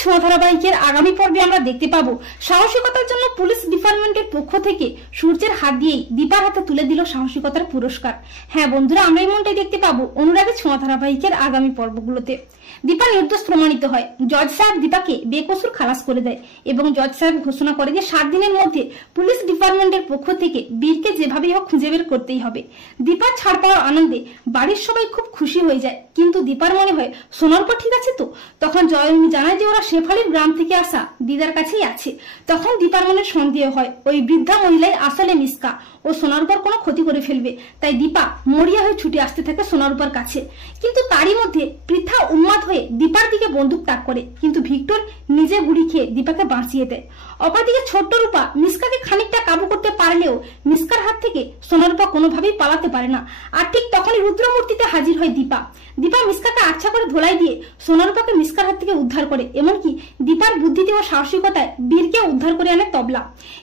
ছোঁয়া ধারাবাহিকের আগামী পর্বে আমরা দেখতে পাবো সাহসিকতার জন্য পুলিশ ডিপার্টমেন্টের পক্ষ থেকে সূর্যের হাত দিয়েই দীপার হাতে তুলে দিল সাহসিকতার পুরস্কার। হ্যাঁ বন্ধুরা, আমরা এমনটাই দেখতে পাবো অনুরাগের ছোঁয়া ধারাবাহিকের আগামী পর্বগুলোতে। দীপা নির্দোষ প্রমাণিত হয়, জজ সাহেব দীপাকে বেকসুর খালাস করে দেয় এবং জজ সাহেব ঘোষণা করে যে 7 দিনের মধ্যে পুলিশ ডিপার্টমেন্টের পক্ষ থেকে বীরকে যেভাবেই হোক খুঁজে বের করতেই হবে। দীপার ছাড় পাওয়ার আনন্দে বাড়ির সবাই খুব খুশি হয়ে যায়, কিন্তু দীপার মনে হয় সোনারূপা ঠিক আছে তো। তখন জয়নী জানায় যে ওরা শেফালির গ্রাম থেকে আসা দিদার কাছেই আছে। তখন দীপার মনে সন্দেহ হয় ওই বৃদ্ধা মহিলাই আসলে মিসকা ও সোনারূপার কোনো ক্ষতি করে ফেলবে। তাই দীপা মরিয়া হয়ে ছুটে আসতে থাকে সোনারূপার কাছে, কিন্তু তারই মধ্যে পৃথা উন্মাদ হয়ে দীপার দিকে বন্দুক তাক করে, কিন্তু ভিক্টর নিজে গুলি খেয়ে দীপাকে বাঁচিয়ে দেয়। অপরদিকে ছোট্ট রূপা মিসকাকে খানিকটা কাবু করতে পারলেও মিসকার হাত থেকে সোনারূপা কোনোভাবেই পালাতে পারে না। আর ঠিক তখনই রুদ্রমূর্তিতে হাজির হয় দীপা। দীপা মিসকাকে আচ্ছা করে ধোলাই দিয়ে সোনারূপাকে মিসকার হাত থেকে উদ্ধার করে, এমনকি দীপার বুদ্ধিতে ও সাহসিকতায় বীরকে উদ্ধার করে আনে তবলা।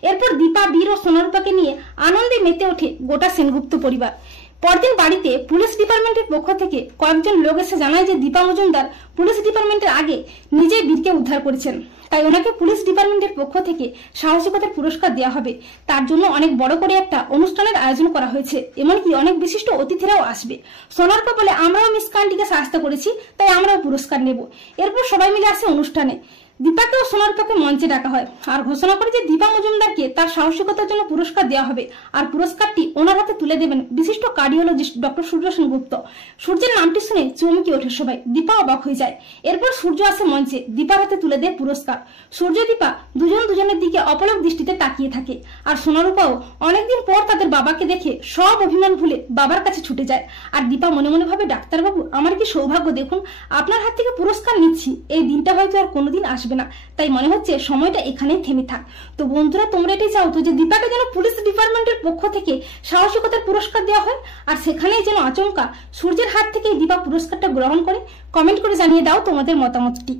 এরপর দীপা, বীর ও সোনারূপাকে নিয়ে আনন্দে মেতে ওঠে গোটা সেনগুপ্ত পরিবার। পরদিন বাড়িতে পুলিশ ডিপার্টমেন্টের পক্ষ থেকে কয়েকজন লোক এসে জানায় যে দীপা মজুমদার পুলিশ ডিপার্টমেন্টের আগে নিজেই বীরকে উদ্ধার করেছেন, তাই ওনাকে পুলিশ ডিপার্টমেন্টের পক্ষ থেকে সাহসিকতার পুরস্কার দেওয়া হবে। তার জন্য অনেক বড় করে একটা অনুষ্ঠানের আয়োজন করা হয়েছে, এমনকি অনেক বিশিষ্ট অতিথিরাও আসবে। সোনারূপা বলে আমরাও মিস কান্টিকে সাহায্য করেছি, তাই আমরাও পুরস্কার নেব। এরপর সবাই মিলে আসে অনুষ্ঠানে। দীপাকে ও সোনারূপাকে মঞ্চে ডাকা হয় আর ঘোষণা করে যে দীপা মজুমদারকে তার সাহসিকতার জন্য পুরস্কার দেওয়া হবে, আর পুরস্কারটি ওনার হাতে তুলে দেবেন বিশিষ্ট কার্ডিওলজিস্ট ডক্টর সূর্য সেনগুপ্ত। সূর্যের নামটি শুনে চমকে ওঠে সবাই, দীপা অবাক হয়ে যায়। এরপর সূর্য আসে মঞ্চে, দীপার হাতে তুলে দেয় পুরস্কার। সূর্য দীপা দুজনের দিকে অপলক দৃষ্টিতে তাকিয়ে থাকে। আর সোনারূপাও অনেকদিন পর তাদের বাবাকে দেখে সব অভিমান ভুলে বাবার কাছে ছুটে যায়। আর দীপা মনে মনে ভাবে, ডাক্তারবাবু আমার কি সৌভাগ্য, দেখুন আপনার হাত থেকে পুরস্কার নিচ্ছি। এই দিনটা হয়তো আর কোনোদিন আসবে না, তাই মনে হচ্ছে সময়টা এখানেই থেমে থাক। তো বন্ধুরা, তোমরা এটাই চাও তো যে দীপাকে যেন পুলিশ ডিপার্টমেন্টের পক্ষ থেকে সাহসিকতার পুরস্কার দেওয়া হয়, আর সেখানেই যেন আচমকা সূর্যের হাত থেকে দীপা পুরস্কারটা গ্রহণ করে? কমেন্ট করে জানিয়ে দাও তোমাদের মতামতটি।